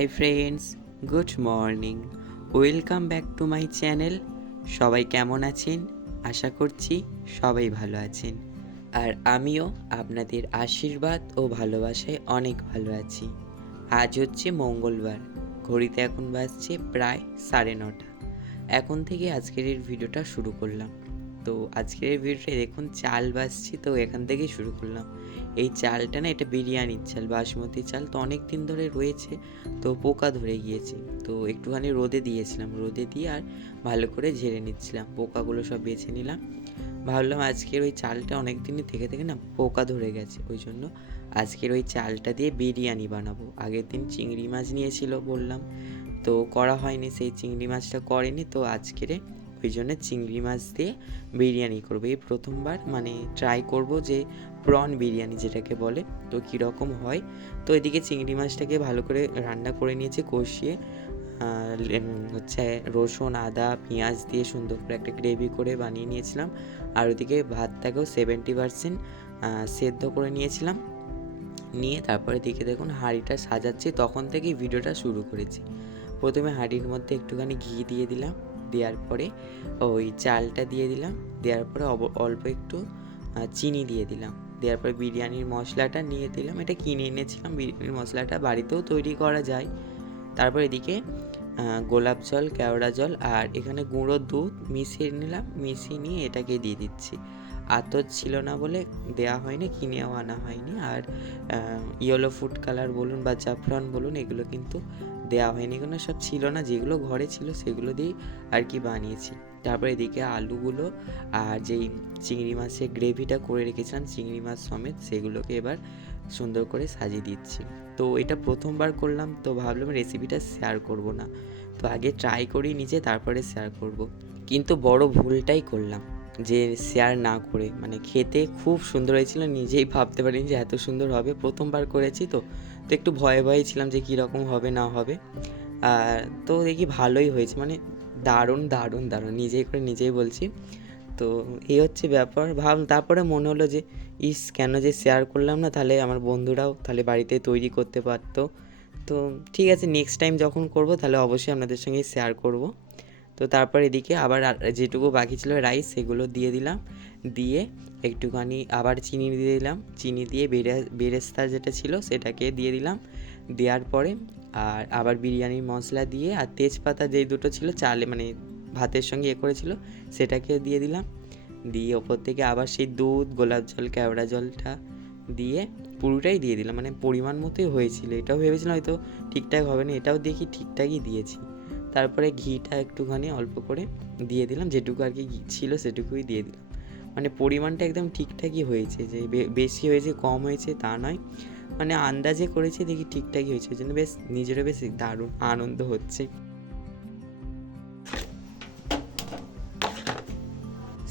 Hi friends, good morning. Welcome back to my channel. সবাই কেমন আছেন? আশা করছি সবাই ভালো আছেন। আর আমিও আপনাদের আশীর্বাদ ও ভালোবাসায় অনেক ভালো আছি। আজ হচ্ছে মঙ্গলবার, ঘড়িতে এখন বাজছে প্রায় 9:30। এখন থেকে আজকের এই ভিডিওটা শুরু করলাম। তো আজকের এই ভিডিওটা দেখুন চাল বাজছি, তো এখান থেকেই শুরু করলাম। এই চালটা না, এটা বিরিয়ানির চাল, বাসমতি চাল। তো অনেক দিন ধরে রয়েছে, তো পোকা ধরে গিয়েছে। তো একটুখানি রোদে দিয়েছিলাম, রোদে দিয়ে আর ভালো করে ঝেড়ে নিচ্ছিলাম, পোকাগুলো সব বেছে নিলাম। ভাবলাম আজকের ওই চালটা অনেক দিনই থেকে থেকে না পোকা ধরে গেছে, ওই জন্য আজকের ওই চালটা দিয়ে বিরিয়ানি বানাবো। আগের দিন চিংড়ি মাছ নিয়েছিল বললাম, তো করা হয়নি, সেই চিংড়ি মাছটা করেনি। তো আজকের ওই জন্য চিংড়ি মাছ দিয়ে বিরিয়ানি করবো। এই প্রথমবার মানে ট্রাই করব যে প্রন বিরিয়ানি যেটাকে বলে, তো কীরকম হয়। তো এদিকে চিংড়ি মাছটাকে ভালো করে রান্না করে নিয়েছি, কষিয়ে হচ্ছে রসুন আদা পেঁয়াজ দিয়ে সুন্দর করে একটা গ্রেভি করে বানিয়ে নিয়েছিলাম। আর ওদিকে ভাতটাকেও 70% সেদ্ধ করে নিয়েছিলাম। নিয়ে তারপরে দিকে দেখুন হাঁড়িটা সাজাচ্ছি, তখন থেকেই ভিডিওটা শুরু করেছি। প্রথমে হাঁড়ির মধ্যে একটুখানি ঘি দিয়ে দিলাম, দেওয়ার পরে ওই চালটা দিয়ে দিলাম, দেওয়ার পরে অল্প একটু চিনি দিয়ে দিলাম, দেওয়ার পরে বিরিয়ানির মশলাটা নিয়ে দিলাম। এটা কিনে এনেছিলাম, বিরিয়ানির মশলাটা বাড়িতেও তৈরি করা যায়। তারপর এদিকে গোলাপ জল, কেওড়া জল আর এখানে গুঁড়ো দুধ মিশিয়ে নিলাম, মিশিয়ে নিয়ে এটাকে দিয়ে দিচ্ছি। আতর ছিল না বলে দেওয়া হয়নি, কিনেও আনা হয়নি। আর ইয়েলো ফুড কালার বলুন বা জাফরান বলুন, এগুলো কিন্তু দেওয়া হয়নি, এগুলো সব ছিল না, যেগুলো ঘরে ছিল সেগুলো দিয়েই আর কি বানিয়েছি। তারপরে এদিকে আলুগুলো আর যেই চিংড়ি মাছের গ্রেভিটা করে রেখেছিলাম চিংড়ি মাছ সমেত, সেগুলোকে এবার সুন্দর করে সাজিয়ে দিচ্ছি। তো এটা প্রথমবার করলাম, তো ভাবলাম রেসিপিটা শেয়ার করব না, তো আগে ট্রাই করেই নিজে তারপরে শেয়ার করব। কিন্তু বড় ভুলটাই করলাম যে শেয়ার না করে, মানে খেতে খুব সুন্দর হয়েছিল, নিজেই ভাবতে পারিনি যে এত সুন্দর হবে। প্রথমবার করেছি তো তো একটু ভয়ে ভয়ে ছিলাম যে কীরকম হবে না হবে। তো দেখি ভালোই হয়েছে, মানে দারুণ দারুণ দারুণ, নিজেই করে নিজেই বলছি। তো এই হচ্ছে ব্যাপার। তারপরে মনে হলো যে কেন যে শেয়ার করলাম না, তাহলে আমার বন্ধুরাও তাহলে বাড়িতে তৈরি করতে পারতো। তো ঠিক আছে, নেক্সট টাইম যখন করব তাহলে অবশ্যই আপনাদের সঙ্গে শেয়ার করব। তো তারপর এদিকে আবার যেটুকু বাকি ছিল রাইস, সেগুলো দিয়ে দিলাম, দিয়ে একটুখানি আবার চিনি দিয়ে দিলাম, চিনি দিয়ে বেরেস্তা যেটা ছিল সেটাকে দিয়ে দিলাম। দেওয়ার পরে আর আবার বিরিয়ানির মশলা দিয়ে আর তেজপাতা যেই দুটো ছিল চালে মানে ভাতের সঙ্গে করেছিল সেটাকে দিয়ে দিলাম। দিয়ে ওপর থেকে আবার সেই দুধ, গোলাপ জল, কেওড়া জলটা দিয়ে পুরোটাই দিয়ে দিলাম, মানে পরিমাণ মতোই হয়েছিল। এটাও ভেবেছিলাম হয়তো ঠিকঠাক হবে না, এটাও দেখি ঠিকঠাকই দিয়েছি। তারপরে ঘিটা একটুখানি অল্প করে দিয়ে দিলাম, যেটুকু আর কি ঘি ছিল সেটুকুই দিয়ে দিলাম। মানে পরিমাণটা একদম ঠিকঠাকই হয়েছে, যে বেশি হয়েছে কম হয়েছে তা নয়, মানে আন্দাজে করেছি, দেখি ঠিকঠাকই হয়েছে। ওই জন্য বেশ নিজেরও বেশ দারুণ আনন্দ হচ্ছে।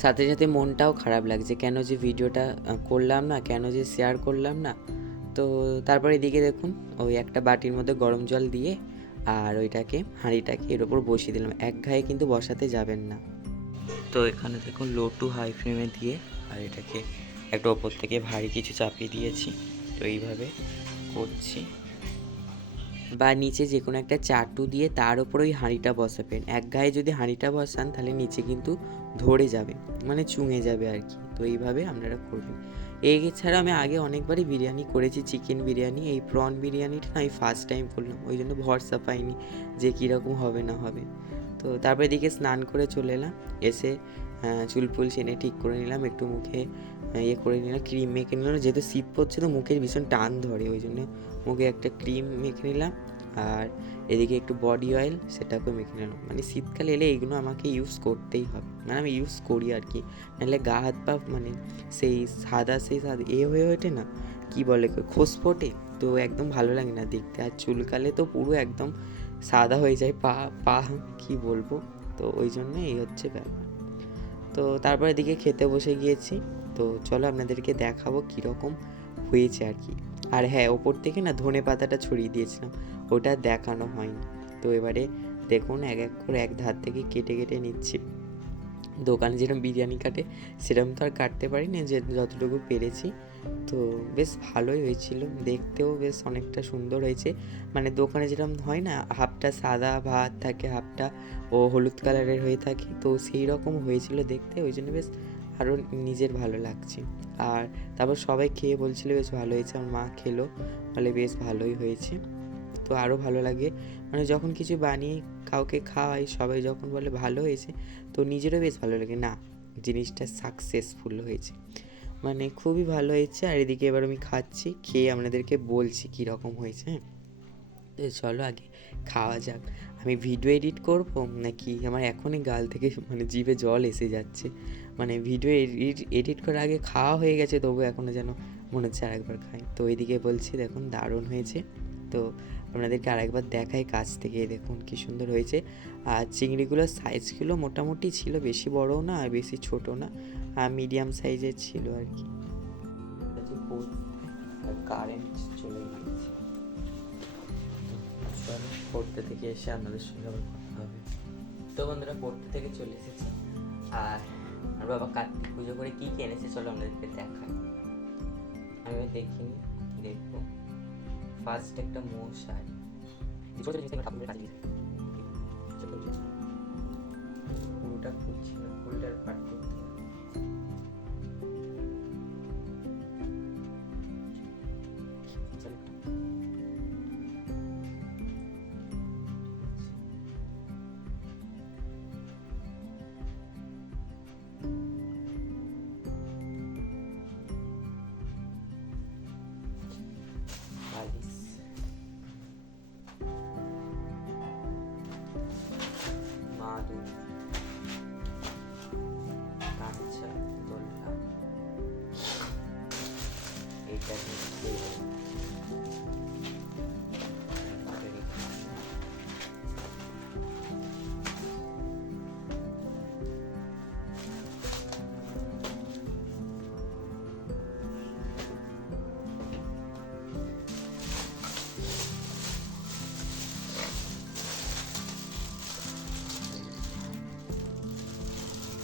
সাথে সাথে মনটাও খারাপ লাগছে, কেন যে ভিডিওটা করলাম না, কেন যে শেয়ার করলাম না। তো তারপরে এদিকে দেখুন ওই একটা বাটির মধ্যে গরম জল দিয়ে আর ওইটাকে হাঁড়িটাকে এর ওপর বসিয়ে দিলাম, এক ঘায়ে কিন্তু বসাতে যাবেন না। তো এখানে দেখুন লো টু হাই ফ্লেমে দিয়ে আর এটাকে একটা ওপর থেকে ভারী কিছু চাপিয়ে দিয়েছি। তো এইভাবে করছি, বা নিচে যে কোনো একটা চাটু দিয়ে তার ওপর ওই হাঁড়িটা বসাবেন। এক গায়ে যদি হাঁড়িটা বসান তাহলে নিচে কিন্তু ধরে যাবে, মানে চুঙে যাবে আর কি। তো এইভাবে আপনারা করবেন। এছাড়া আমি আগে অনেকবারই বিরিয়ানি করেছি, চিকেন বিরিয়ানি। এই প্রন বিরিয়ানিটা আমি ফার্স্ট টাইম করলাম, ওই জন্য ভরসা পাইনি যে কীরকম হবে না হবে। তো তারপরে এদিকে স্নান করে চলে এলাম, এসে চুল ফুল চেনে ঠিক করে নিলাম, একটু মুখে করে নিলাম, ক্রিম মেখে নিলাম। যেহেতু শীত পড়ছে তো মুখের ভীষণ টান ধরে, ওই জন্য মুখে একটা ক্রিম মেখে নিলাম। আর এদিকে একটু বডি অয়েল, সেটাকেও মেখে নিলাম। মানে শীতকালে এলে এইগুলো আমাকে ইউজ করতেই হবে, মানে আমি ইউজ করি আর কি, নাহলে গা হাত পা মানে সেই সাদা হয়ে ওঠে না, কি বলে খোসপটে, তো একদম ভালো লাগে না দেখতে। আর চুলকালে তো পুরো একদম সাদা হয়ে যায় পা পা কী বলবো। তো ওই জন্য এই হচ্ছে ব্যাপার। তো তারপর এদিকে খেতে বসে গিয়েছি। তো চলো আপনাদেরকে দেখাবো কীরকম হয়েছে আর কি। আর হ্যাঁ, ওপর থেকে না ধনে পাতাটা ছড়িয়ে দিয়েছিলাম, ওটা দেখানো হয়নি। তো এবারে দেখুন এক এক করে এক ধার থেকে কেটে কেটে নিচ্ছি। দোকানে যেরকম বিরিয়ানি কাটে সেরকম তো আর কাটতে পারিনি, যে যতটুকু পেরেছি। তো বেশ ভালোই হয়েছিল, দেখতেও বেশ অনেকটা সুন্দর হয়েছে। মানে দোকানে যেরকম হয় না, হাফটা সাদা ভাত থাকে, হাফটা হলুদ কালারের হয়ে থাকে, তো সেই রকম হয়েছিল দেখতে, ওই জন্য বেশ আরও নিজের ভালো লাগছে। আর তারপর সবাই খেয়ে বলছিল বেশ ভালো হয়েছে, আমার মা খেলো, বলে বেশ ভালোই হয়েছে। তো আরও ভালো লাগে, মানে যখন কিছু বানিয়ে কাউকে খাওয়াই, সবাই যখন বলে ভালো হয়েছে, তো নিজেরও বেশ ভালো লাগে, না জিনিসটা সাকসেসফুল হয়েছে, মানে খুবই ভালো হয়েছে। আর এদিকে এবার আমি খাচ্ছি, খেয়ে আপনাদেরকে বলছি কীরকম হয়েছে। হ্যাঁ, তো চলো আগে খাওয়া যাক। আমি ভিডিও এডিট করব নাকি আমার এখনই গাল থেকে মানে জিভে জল এসে যাচ্ছে, মানে ভিডিও এডিট করার আগে খাওয়া হয়ে গেছে, তবু এখনও যেন মনে হচ্ছে আরেকবার খাই। তো এইদিকে বলছি দেখুন দারুণ হয়েছে। তো আপনাদেরকে আরেকবার দেখাই কাছ থেকে, দেখুন কী সুন্দর হয়েছে। আর চিংড়িগুলোর সাইজগুলো মোটামুটি ছিল, বেশি বড়ও না আর বেশি ছোটো না, আর মিডিয়াম সাইজের ছিল আর কি। কারেন্ট চলে গিয়েছে, পড়তে থেকে এসে আপনাদের সঙ্গে আবার কথা হবে। তো বন্ধুরা পড়তে থেকে চলে এসেছি, আর আমার বাবা কার্তিক পুজো করে কী কী এনেছে চলো আপনাদেরকে দেখাই। আমি দেখিনি, দেখবো। ফার্স্ট একটা মশারি, পুরোটা খুলছি না, ফুলটার পাট করতে হবে। মাদুর, কাঁচা দোলনা, এইটা হচ্ছে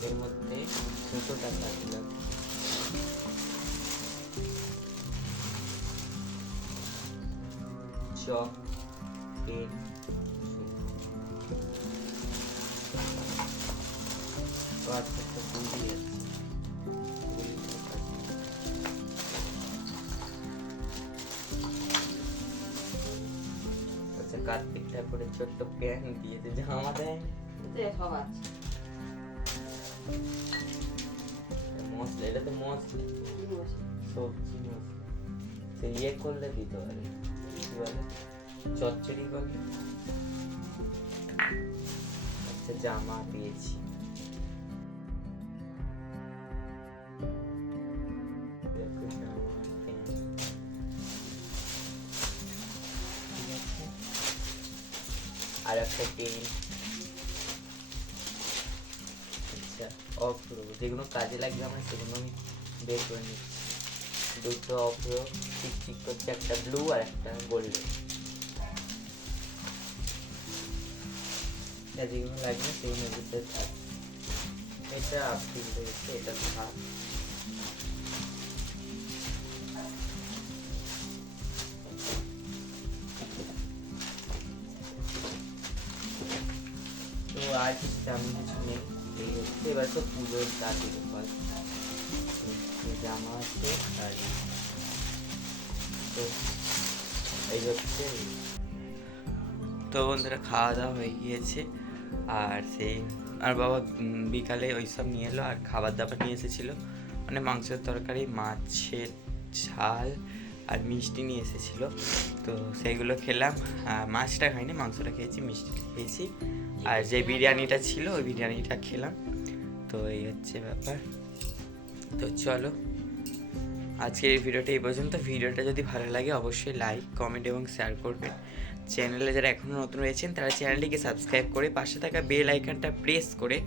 এর মধ্যে 200 টাকা ছিল। চক, পেন, একটা গুলি আছে, আচ্ছা কার্তিক ঠাকুরের ছোট্ট প্যান্ট দিয়েছে, জামা দেয় সব আছে। মশলা, এটা তো মশলা, সবজি মশলা, সে ইয়ে করলে দিতে পারে, কি বলে চচ্চড়ি করলে। আচ্ছা জামা দিয়েছি, আর একটা পেন। আচ্ছা অফ্রো, যেগুলো কাজে লাগবে আমার সেগুলো আমি বের করে নিচ্ছি। দুটো অফ্রো ঠিক করছে, একটা ব্লু আর একটা গোল্ডেন। যেগুলো লাগবে সেগুলো ভিতরে থাক। এটা আপনি রয়েছে, এটা থাক। তো আর কিছু তেমন কিছু নেই, এই হচ্ছে এবার তো পুজোর কাজ হয়, জামা আছে আর তো এই হচ্ছে। তো বন্ধুরা খাওয়া দাওয়া হয়ে গিয়েছে, আর সেই আর বাবা বিকালে ওই সব নিয়ে এলো, আর খাবার দাবার নিয়ে এসেছিলো, মানে মাংসের তরকারি, মাছের ঝাল আর মিষ্টি নিয়ে এসেছিলো। তো সেইগুলো খেলাম, মাছটা খাইনি, মাংসটা খেয়েছি, মিষ্টিটা খেয়েছি, আর যে বিরিয়ানিটা ছিল ওই বিরিয়ানিটা খেলাম। তো এই হচ্ছে ব্যাপার। তো চলো আজকের এই ভিডিওটা এই পর্যন্ত। ভিডিওটা যদি ভালো লাগে অবশ্যই লাইক, কমেন্ট এবং শেয়ার করবেন। চ্যানেলে যারা এখনও নতুন রয়েছেন তারা চ্যানেলটিকে সাবস্ক্রাইব করে পাশে থাকা বেল আইকনটা প্রেস করে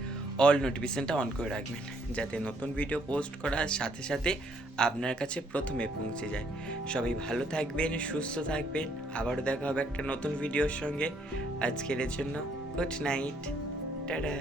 অল নোটিফিকেশনটা অন করে রাখবেন, যাতে নতুন ভিডিও পোস্ট করার সাথে সাথে আপনার কাছে প্রথমে পৌঁছে যায়। সবাই ভালো থাকবেন, সুস্থ থাকবেন, আবারও দেখা হবে একটা নতুন ভিডিওর সঙ্গে। আজকের জন্য গুড নাইট, টাটা।